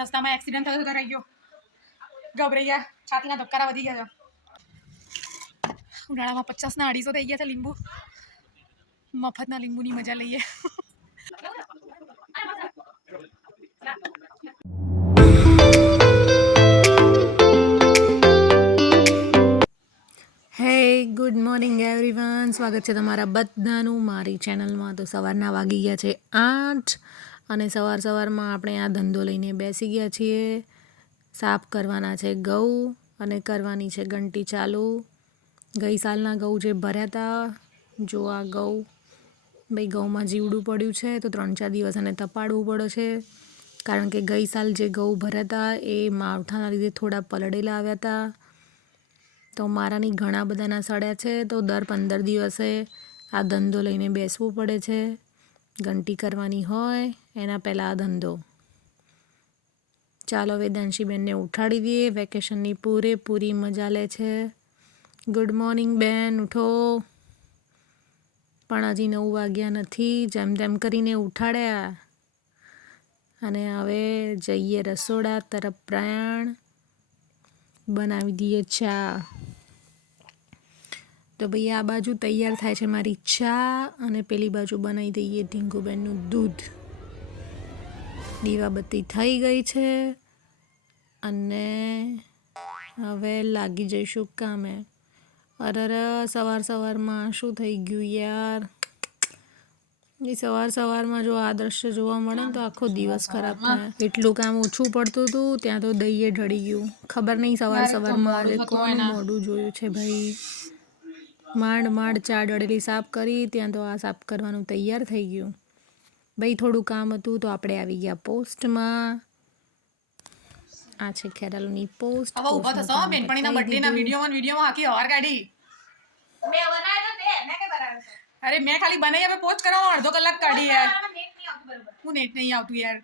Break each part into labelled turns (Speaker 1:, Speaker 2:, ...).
Speaker 1: રસ્તામાં એક્સિડન્ટ થયો રહી ગયો. ગભરાઈ છાતીના ધબકારા વધી ગયા છે ઉનાળામાં પચાસના અઢીસો થઈ ગયા છે લીંબુ. મફતના લીંબુની મજા લઈએ. ગુડ મોર્નિંગ એવરીવન સ્વાગત છે તમારા બધાનું મારી ચેનલમાં તો સવારના વાગી ગયા છે આઠ. અને સવાર સવારમાં આપણે આ ધંધો લઈને બેસી ગયા છીએ. સાફ કરવાના છે ઘઉં અને કરવાની છે ઘંટી ચાલુ. ગઈ સાલના ઘઉં જે ભર્યા હતા જો આ ઘઉં ભાઈ ઘઉંમાં જીવડું પડ્યું છે તો ત્રણ ચાર દિવસ એને તપાડવું પડે છે. કારણ કે ગઈ સાલ જે ઘઉં ભર્યા હતા એ માવઠાના લીધે થોડા પલળેલા આવ્યા હતા તો મારાની ઘણા બધાના સડ્યા છે તો દર પંદર દિવસે આ ધંધો લઈને બેસવું પડે છે. ઘંટી કરવાની હોય, એના પહેલાં આ ધંધો. ચાલો વેદાંશીબેનને ઉઠાડી દઈએ. વેકેશનની પૂરેપૂરી મજા લે છે. ગુડ મોર્નિંગ બેન, ઉઠો. પણ હજી નવ વાગ્યા નથી. જેમ તેમ કરીને ઉઠાડ્યા. અને હવે જઈએ રસોડા તરફ પ્રયાણ. બનાવી દઈએ ચા. તો ભાઈ આ બાજુ તૈયાર થાય છે મારી ચા અને પેલી બાજુ બનાવી દઈએ ઢીંગુબેનનું દૂધ. દીવાબત્તી થઈ ગઈ છે અને હવે લાગી જઈશું કામે. અરે સવાર સવારમાં શું થઈ ગયું યાર? એ સવાર સવારમાં જો આ દ્રશ્ય જોવા મળે ને તો આખો દિવસ ખરાબ થાય. એટલું કામ ઓછું પડતું હતું ત્યાં તો દહીએ ઢળી ગયું. ખબર નહીં સવાર સવારમાં આજે કોણ મોડું જોયું છે ભાઈ? માંડ માંડ ચા ડળેલી સાફ કરી ત્યાં તો આ સાફ કરવાનું તૈયાર થઈ ગયું. ભાઈ થોડું કામ હતું તો આપણે આવી ગયા પોસ્ટમાં. આ છે ખેરાલુની પોસ્ટ.
Speaker 2: હવે ઊભો થશો હો, બેનપણીના બર્થડેના વિડીયોમાં ને વિડીયોમાં આખી હવાર કાઢી.
Speaker 3: મે બનાવ્યો તે મે કે બનાવ્યો
Speaker 2: અરે મેં ખાલી બનાવી હવે પોસ્ટ કરવામાં અડધો કલાક કાઢી યાર.
Speaker 3: આમાં નેટ નહીં આવતું બરોબર.
Speaker 2: હું નેટ નહીં આવતું યાર.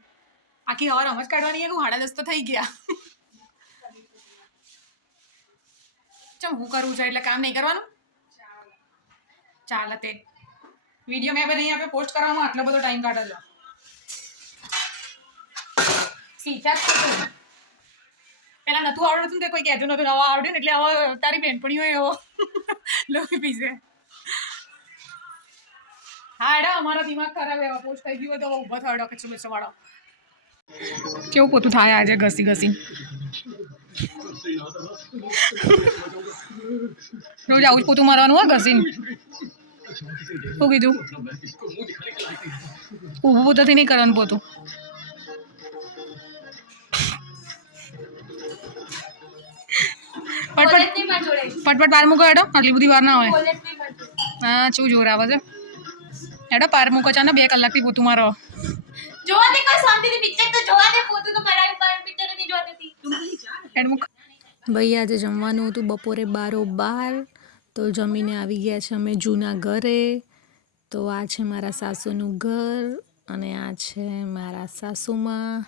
Speaker 2: આખી હવાર આમ જ કાઢવાની હું હાડા દસ્તો થઈ ગયા. ચમ હું કરવું છે એટલે કામ નહીં કરવાનું? ચાલે તે. વીડિયો મેં બધી આપણે પોસ્ટ કરવામાં આટલો બધો ટાઈમ કાઢેલો જ પેલા નતું આવડતું તે કોઈ કહેતું નતું. નવા આવડ્યું એટલે હવે તારી બેનપણીઓ એવો. લોહી પીશે હા એડા અમારો દિમાગ ખરાબ એવા પોસ્ટ થઈ ગયું તો ઊભો થયો કચરો બચરો વાળો. કેવું પોતું થાય આજે ઘસી ઘસી? રોજ આવું જ પોતું મારવાનું હોય ઘસીને. શું કીધું ઊભું પોતાથી નહીં કરવાનું પોતું. પટપટ પટપટ પાર મૂકો એડો આટલી બધી વાર ના હોય. હા શું જોર આવે છે. હેડો પાર મૂકો છે ને બે કલાકથી પોતું મારો.
Speaker 3: જોવા દે કોઈ શાંતિથી પિક્ચર તો જોવા દે પોતું તો કરાવી પર પિક્ચર નહીં જોવા દેતી.
Speaker 2: એડ મૂક. ભાઈ આજે જમવાનું હતું બપોરે બારો બાર તો જમીને આવી ગયા છે અમે જૂના ઘરે. તો આ છે મારા સાસુનું ઘર અને આ છે મારા સાસુમાં.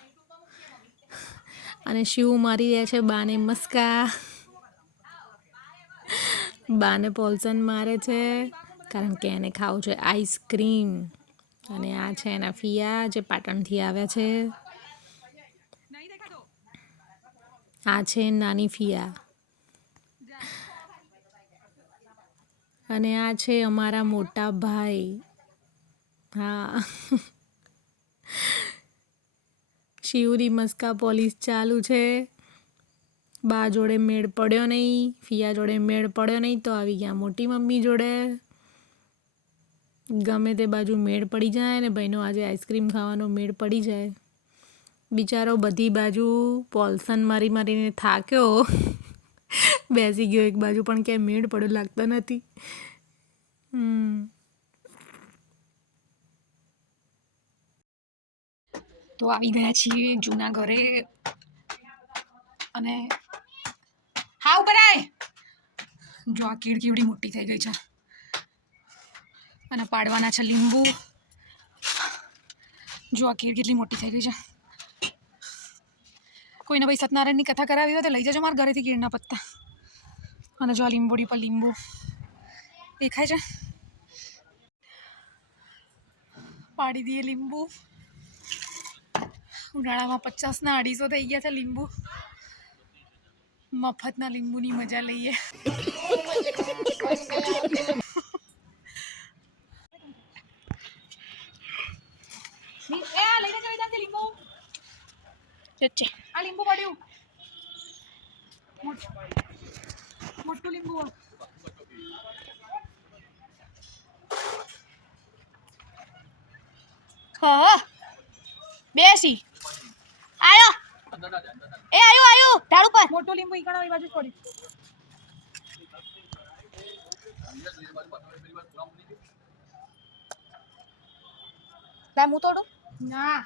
Speaker 2: અને શિવ મારી રહ્યા છે બાને મસ્કા. બાને પોલ્સન મારે છે કારણ કે એને ખાવું છે આઈસ્ક્રીમ. અને આ છે એના ફિયા જે પાટણથી આવ્યા છે. આ છે નાની ફિયા. અને આ છે અમારા મોટા ભાઈ. હા. શિવરી મસ્કા પોલીસ ચાલુ છે. બા જોડે મેળ પડ્યો નહીં, ફિયા જોડે મેળ પડ્યો નહીં તો આવી ગયા મોટી મમ્મી જોડે. ગમે તે બાજુ મેળ પડી જાય ને ભાઈનો આજે આઈસ્ક્રીમ ખાવાનો મેળ પડી જાય. બિચારો બધી બાજુ પોલ્સન મારી મારીને થાક્યો. બેસી ગયો, એક બાજુ પણ ક્યાંય મેળ પડ્યો લાગતો નથી. તો આવી ગયા છીએ જૂના ઘરે. અને હા ઉપર આય જો આ કીડ કેવડી મોટી થઈ ગઈ છે. અને પાડવાના છે લીંબુ. જો આ કીડ કેટલી મોટી થઈ ગઈ છે. કોઈને ભાઈ સત્યનારાયણની કથા કરાવી હોય તો લઈ જજો મારા ઘરેથી કીડના પત્તા. અને જો આ લીંબોડી પર લીંબુ દેખાય છે? પાડી દઈએ લીંબુ.
Speaker 4: ઉનાળામાં પચાસના અઢીસો થઈ ગયા છે લીંબુ. મફતના લીંબુની મજા લઈએ.
Speaker 3: લીંબુ. પડ્યું મોટું લીંબુ
Speaker 4: હા બેસી. આયો. એ આયો આયો. ઢાળ ઉપર.
Speaker 3: મોટું લીંબુ ઈકણ આવી બાજુ છોડી.
Speaker 4: ના હું તોડું?
Speaker 3: ના.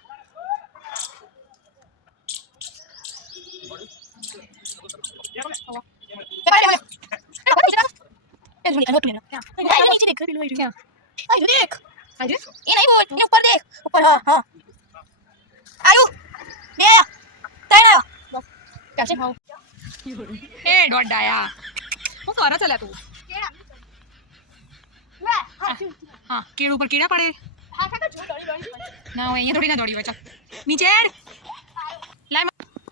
Speaker 4: હા
Speaker 3: કેળ ઉપર કીડા પડે? ના હોય અહીંયા થોડી ના દોડી હોય ચાલ. નીચે.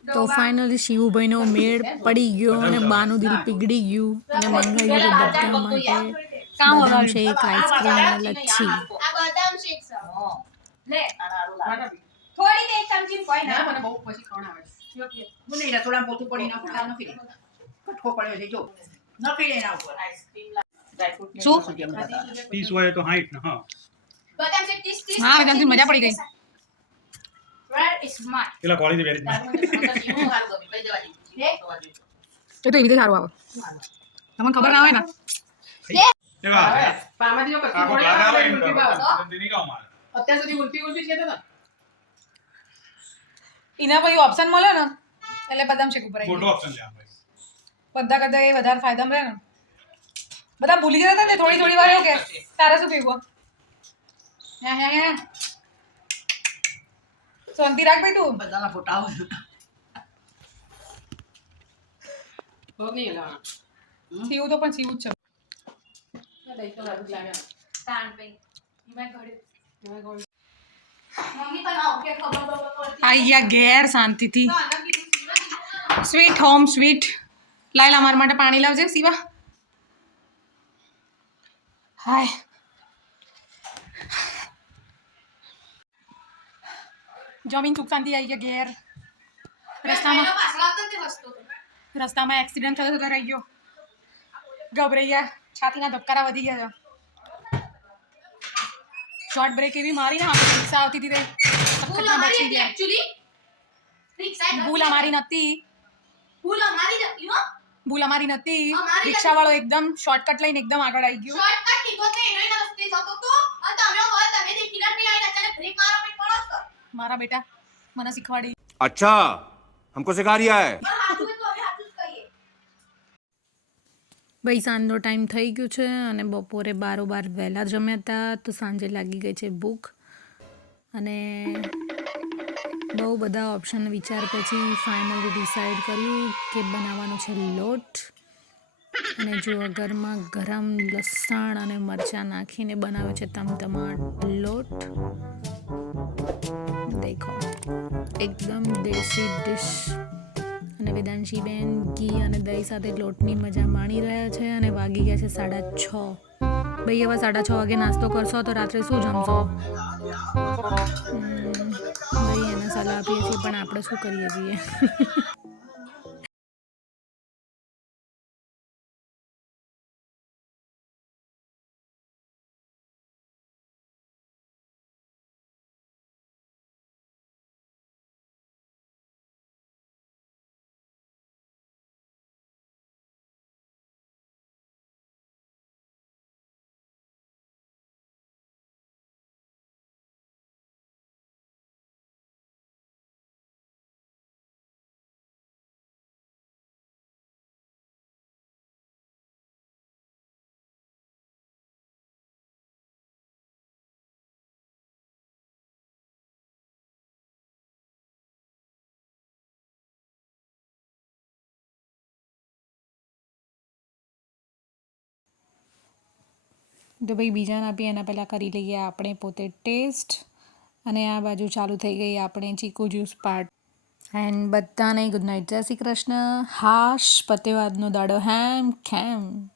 Speaker 1: તો ફાઇનલી શિવભાઈનો મેળ પડી ગયો અને બાનું દિલ પીગળી ગયું અને મંગાવ્યું હતું બધા માટે. બદામ શેક આઈસ્ક્રીમ અને લચ્છી.
Speaker 3: બદામ થોડી દે ચમચી કોઈ ના
Speaker 5: મને બહુ પછી ખવડાવે નહીં રસોડામાં પોતું પડી ના આ નથી કઠો પડ્યો છે, જો. નખી લે એના ઉપર.
Speaker 3: શું?
Speaker 5: અમે હતા.
Speaker 6: ત્રીસ હોય તો સાઠ ને હા.
Speaker 3: બદામ શેક તીસ તીસ
Speaker 5: હા, બદામથી મજા પડી ગઈ.
Speaker 6: પેલા કોળી વેરી.
Speaker 3: એ તો એવી રીતે સારું આવે તમને ખબર ના હોય ને
Speaker 5: પડે. અત્યાર સુધી ઉલટી ઉલટી
Speaker 2: એના પછી ઓપ્શન મળે ને એટલે બદામ શેક ઉપર
Speaker 6: મોટો ઓપ્શન છે
Speaker 2: બધા કરતા એ વધારે ફાયદામાં રહે ને બધા ભૂલી જતા ને થોડી થોડી વાર એવું કે તારે શું પીવું હે હે હે શાંતિ રાખ ભાઈ તું
Speaker 5: બધાના ફોટા આવે.
Speaker 2: સીવું તો પણ સીવું જ છે. ઘેર શાંતિથી. Sweet home sweet. લાયલા મારા માટે પાણી લાવજે સીવા હાય. જમીન સુખ શાંતિ આવી ગયા ઘેર રસ્તામાં. રસ્તામાં એક્સિડન્ટ થયો તો રહી ગયો ગભરાઈ ગયા છાતીના ધબકારા વધી ગયા શોર્ટ બ્રેક એવી મારી ને રિક્ષા આવતી હતી તે બચી ગયા ભૂલ અમારી નથી
Speaker 3: ભૂલ અમારી હતી
Speaker 2: ભૂલ અમારી નથી રિક્ષા વાળો એકદમ શોર્ટકટ લઈને એકદમ આગળ આવી ગયો
Speaker 3: શોર્ટકટ કીધો તે એનો રસ્તે જતો તો અને તમે હોય તમે દેખી ના પેલા આઈને અચાનક બ્રેક મારો.
Speaker 2: મારા બેટા મને શીખવાડી.
Speaker 3: અચ્છા હમકો સિખા રહ્યા હે
Speaker 1: ભાઈ સાંજનો ટાઈમ થઈ ગયો છે અને બપોરે બારો બાર વહેલા જમ્યા હતા તો સાંજે લાગી ગઈ છે ભૂખ. અને બહુ બધા ઓપ્શન વિચાર પછી ફાઇનલી ડિસાઈડ કર્યું કે બનાવવાનું છે લોટ. અને જો ઘરમાં ગરમ લસણ અને મરચાં નાખીને બનાવે છે તમ તમતમાટ લોટ. દેખો એકદમ દેશી ડિશ અને વેદાંશીબેન ઘી અને દહીં સાથે લોટની મજા માણી રહ્યા છે અને વાગી ગયા છે સાડા છ. ભાઈ, હવે સાડા છ વાગે નાસ્તો કરશો તો રાત્રે શું જમશો? ભાઈ, એને સલાહ આપીએ છીએ, પણ આપણે શું કરીએ છીએ? તો ભાઈ બીજાને આપીએ એના પહેલાં કરી લઈએ આપણે પોતે ટેસ્ટ. અને આ બાજુ ચાલુ થઈ ગઈ આપણે ચીકુ જ્યુસ પાર્ટ એન્ડ બધાને ગુડ નાઇટ જય શ્રી કૃષ્ણ. હાશ, પતેવાદનો દાડો. હેમ, ખેમ.